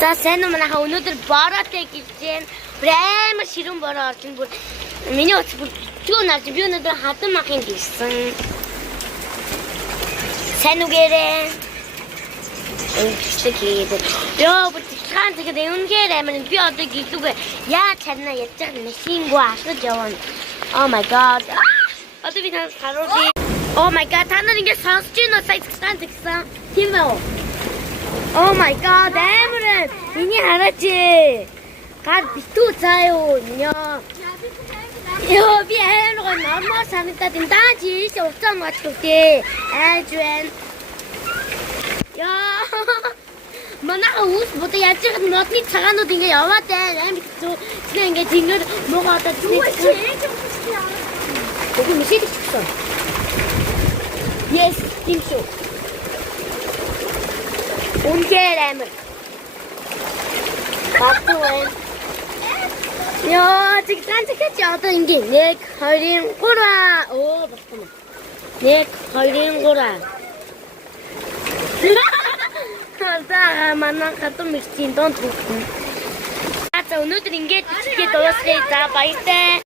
За сайн уу манайха өнөөдөр бороотой гэж байна. Бүр амар ширүүн бороо орж ин бүр миний утас бүр чүү нарж би өнөөдөр хатан махын гисэн. Сайн уу гэрээ. Яа бүр хаан тэгээд үнээр амар би одоо гэлүүгээ яа чарна яаж чад машингоо ашиж явна. Oh my god. Одоо би танаас харуулъя. Oh my god та нар ингэ сонсож байна уу сая гэсэн. Тийм үү? Oh my god, Emre! Миний хараач. Гар битүү заа юу нё. Яа би амар нормал санагдаад энэ даач ийш уцаа матгүйтэй. Айж байна. Яа. Манайха үс бодо яаж их модны цагаанууд ингэ яваад байна. Амар хэцүү. Тэний ингэ зингэр муугаад тэний. Үгүй мишээд чигсэн. Yes, тийм шүү. Үнээр амар. Батуэн. Яа, тэгтээ чи одоо ингэ 1 2 3. Оо, батуэн. 1 2 3. За манай хатан мэрчийн донд бүгд. За өнөөдөр ингэж бичгээд дуусгая. За баяртай.